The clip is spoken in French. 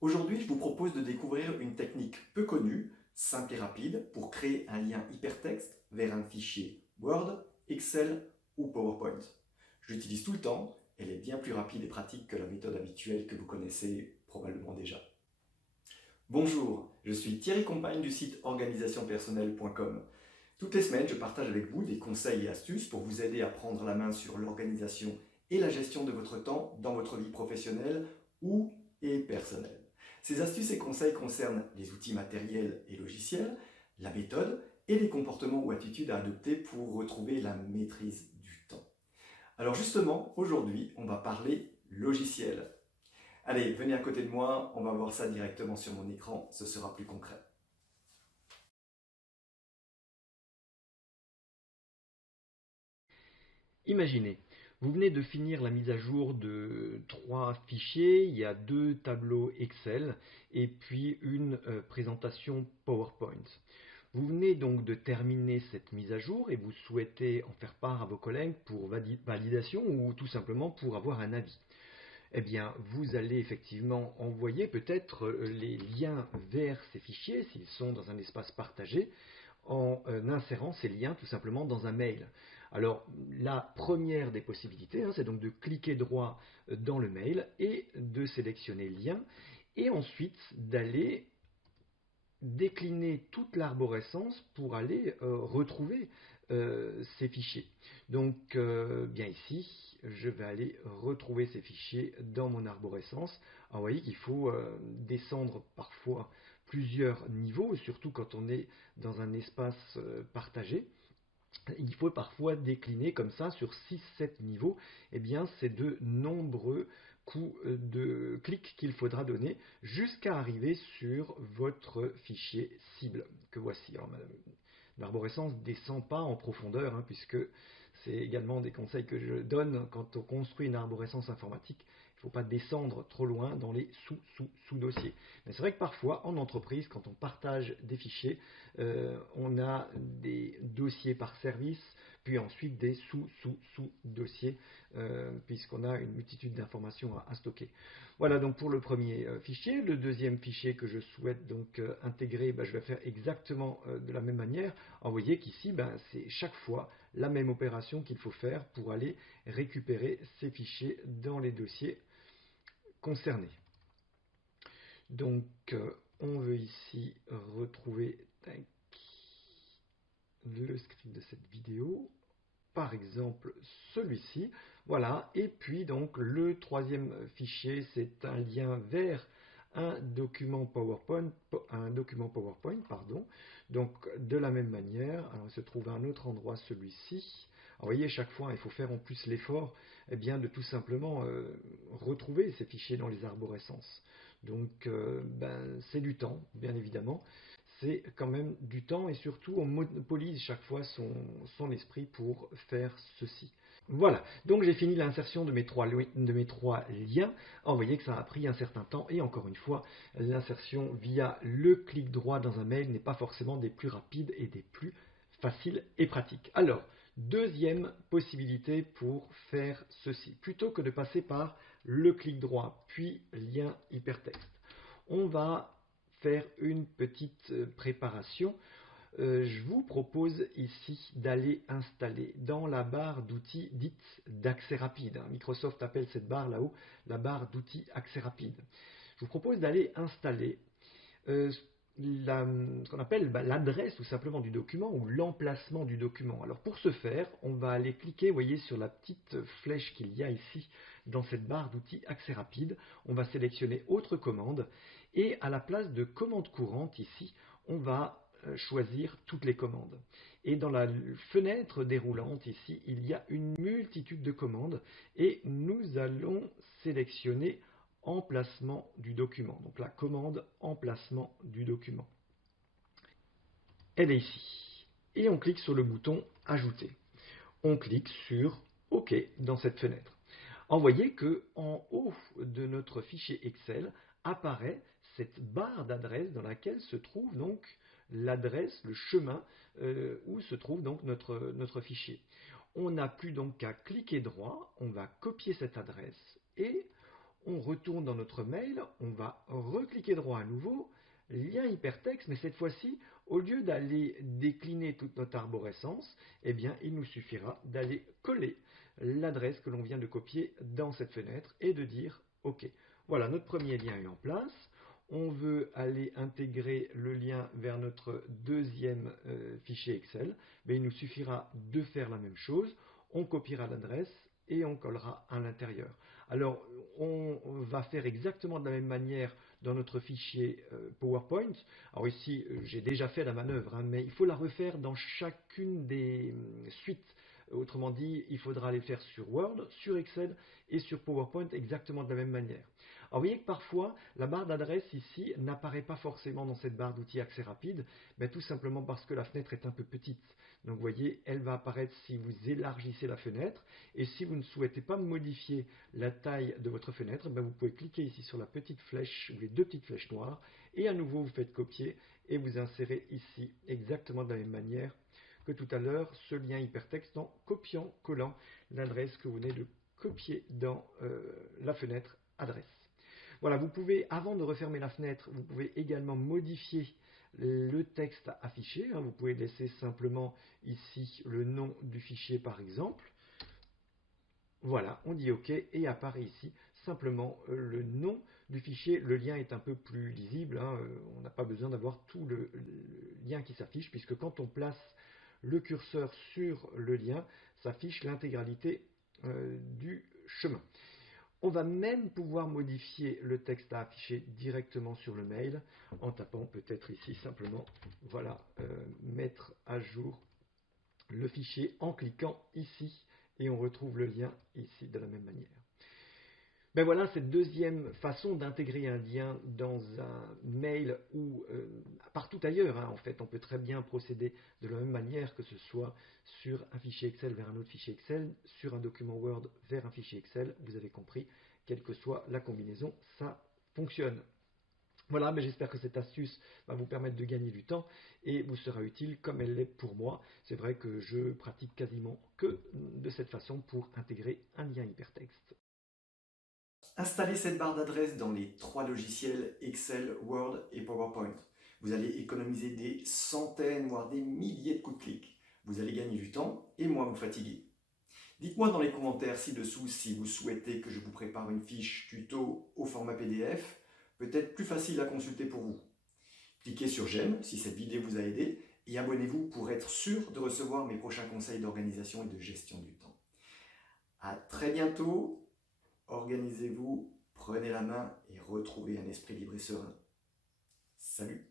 Aujourd'hui, je vous propose de découvrir une technique peu connue, simple et rapide, pour créer un lien hypertexte vers un fichier Word, Excel ou PowerPoint. Je l'utilise tout le temps, elle est bien plus rapide et pratique que la méthode habituelle que vous connaissez probablement déjà. Bonjour, je suis Thierry Compagne du site organisationpersonnelle.com. Toutes les semaines, je partage avec vous des conseils et astuces pour vous aider à prendre la main sur l'organisation et la gestion de votre temps dans votre vie professionnelle ou et personnelle. Ces astuces et conseils concernent les outils matériels et logiciels, la méthode et les comportements ou attitudes à adopter pour retrouver la maîtrise du temps. Alors justement, aujourd'hui, on va parler logiciel. Allez, venez à côté de moi, on va voir ça directement sur mon écran, ce sera plus concret. Imaginez, vous venez de finir la mise à jour de 3 fichiers, il y a 2 tableaux Excel et puis une présentation PowerPoint. Vous venez donc de terminer cette mise à jour et vous souhaitez en faire part à vos collègues pour validation ou tout simplement pour avoir un avis. Eh bien, vous allez effectivement envoyer peut-être les liens vers ces fichiers, s'ils sont dans un espace partagé, en insérant ces liens tout simplement dans un mail. Alors, la première des possibilités, c'est donc de cliquer droit dans le mail et de sélectionner lien, et ensuite d'aller décliner toute l'arborescence pour aller retrouver ces fichiers. Donc, bien ici, je vais aller retrouver ces fichiers dans mon arborescence. Alors, vous voyez qu'il faut descendre parfois plusieurs niveaux, surtout quand on est dans un espace partagé. Il faut parfois décliner comme ça sur 6-7 niveaux. Eh bien, c'est de nombreux coups de clic qu'il faudra donner jusqu'à arriver sur votre fichier cible que voici. Alors, l'arborescence ne descend pas en profondeur, puisque c'est également des conseils que je donne quand on construit une arborescence informatique. Il ne faut pas descendre trop loin dans les sous-dossiers. Mais c'est vrai que parfois, en entreprise, quand on partage des fichiers, on a des dossiers par service, puis ensuite des sous-dossiers, puisqu'on a une multitude d'informations à stocker. Voilà donc pour le premier fichier. Le deuxième fichier que je souhaite donc intégrer, je vais faire exactement de la même manière. Alors, vous voyez qu'ici, c'est chaque fois la même opération qu'il faut faire pour aller récupérer ces fichiers dans les dossiers concernés. Donc, on veut ici retrouver le script de cette vidéo, par exemple celui-ci. Voilà, et puis donc le troisième fichier, c'est un lien vers un document PowerPoint, pardon. Donc de la même manière, alors, il se trouve à un autre endroit celui-ci. Vous voyez, chaque fois, il faut faire en plus l'effort de tout simplement retrouver ces fichiers dans les arborescences. Donc, c'est du temps, bien évidemment. C'est quand même du temps et surtout, on monopolise chaque fois son esprit pour faire ceci. Voilà, donc j'ai fini l'insertion de mes trois liens. Alors, vous voyez que ça a pris un certain temps et encore une fois, l'insertion via le clic droit dans un mail n'est pas forcément des plus rapides et des plus faciles et pratiques. Alors, deuxième possibilité pour faire ceci. Plutôt que de passer par le clic droit puis lien hypertexte, on va faire une petite préparation. Je vous propose ici d'aller installer dans la barre d'outils dite d'accès rapide. Microsoft appelle cette barre là-haut la barre d'outils accès rapide. Je vous propose d'aller installer ce qu'on appelle l'adresse tout simplement du document ou l'emplacement du document. Alors pour ce faire, on va aller cliquer, vous voyez, sur la petite flèche qu'il y a ici dans cette barre d'outils accès rapide. On va sélectionner autre commande et à la place de commande courante ici, on va choisir toutes les commandes. Et dans la fenêtre déroulante ici, il y a une multitude de commandes et nous allons sélectionner emplacement du document. Donc la commande emplacement du document. Elle est ici. Et on clique sur le bouton ajouter. On clique sur OK dans cette fenêtre. Vous voyez qu'en haut de notre fichier Excel apparaît cette barre d'adresse dans laquelle se trouve donc l'adresse, le chemin où se trouve donc notre fichier. On n'a plus donc qu'à cliquer droit, on va copier cette adresse et on retourne dans notre mail, on va recliquer droit à nouveau, lien hypertexte, mais cette fois-ci, au lieu d'aller décliner toute notre arborescence, eh bien, il nous suffira d'aller coller l'adresse que l'on vient de copier dans cette fenêtre et de dire OK. Voilà, notre premier lien est en place. On veut aller intégrer le lien vers notre deuxième fichier Excel. Mais il nous suffira de faire la même chose. On copiera l'adresse et on collera à l'intérieur. Alors, on va faire exactement de la même manière dans notre fichier PowerPoint. Alors ici, j'ai déjà fait la manœuvre, hein, mais il faut la refaire dans chacune des suites. Autrement dit, il faudra les faire sur Word, sur Excel et sur PowerPoint exactement de la même manière. Alors vous voyez que parfois, la barre d'adresse ici n'apparaît pas forcément dans cette barre d'outils accès rapide, mais tout simplement parce que la fenêtre est un peu petite. Donc vous voyez, elle va apparaître si vous élargissez la fenêtre, et si vous ne souhaitez pas modifier la taille de votre fenêtre, vous pouvez cliquer ici sur la petite flèche, ou les deux petites flèches noires, et à nouveau vous faites copier, et vous insérez ici exactement de la même manière que tout à l'heure, ce lien hypertexte en copiant, collant l'adresse que vous venez de copier dans la fenêtre adresse. Voilà, vous pouvez, avant de refermer la fenêtre, vous pouvez également modifier le texte affiché. Vous pouvez laisser simplement ici le nom du fichier par exemple. Voilà, on dit OK et apparaît ici simplement le nom du fichier. Le lien est un peu plus lisible, hein, on n'a pas besoin d'avoir tout le lien qui s'affiche puisque quand on place le curseur sur le lien, s'affiche l'intégralité du chemin. On va même pouvoir modifier le texte à afficher directement sur le mail en tapant peut-être ici simplement, voilà, mettre à jour le fichier en cliquant ici et on retrouve le lien ici de la même manière. Ben voilà cette deuxième façon d'intégrer un lien dans un mail ou partout ailleurs. En fait, on peut très bien procéder de la même manière que ce soit sur un fichier Excel vers un autre fichier Excel, sur un document Word vers un fichier Excel. Vous avez compris, quelle que soit la combinaison, ça fonctionne. Voilà, mais j'espère que cette astuce va vous permettre de gagner du temps et vous sera utile comme elle l'est pour moi. C'est vrai que je pratique quasiment que de cette façon pour intégrer un lien hypertexte. Installez cette barre d'adresse dans les 3 logiciels Excel, Word et PowerPoint. Vous allez économiser des centaines, voire des milliers de coups de clic. Vous allez gagner du temps et moins vous fatiguer. Dites-moi dans les commentaires ci-dessous si vous souhaitez que je vous prépare une fiche tuto au format PDF, peut-être plus facile à consulter pour vous. Cliquez sur j'aime si cette vidéo vous a aidé et abonnez-vous pour être sûr de recevoir mes prochains conseils d'organisation et de gestion du temps. À très bientôt. Organisez-vous, prenez la main et retrouvez un esprit libre et serein. Salut!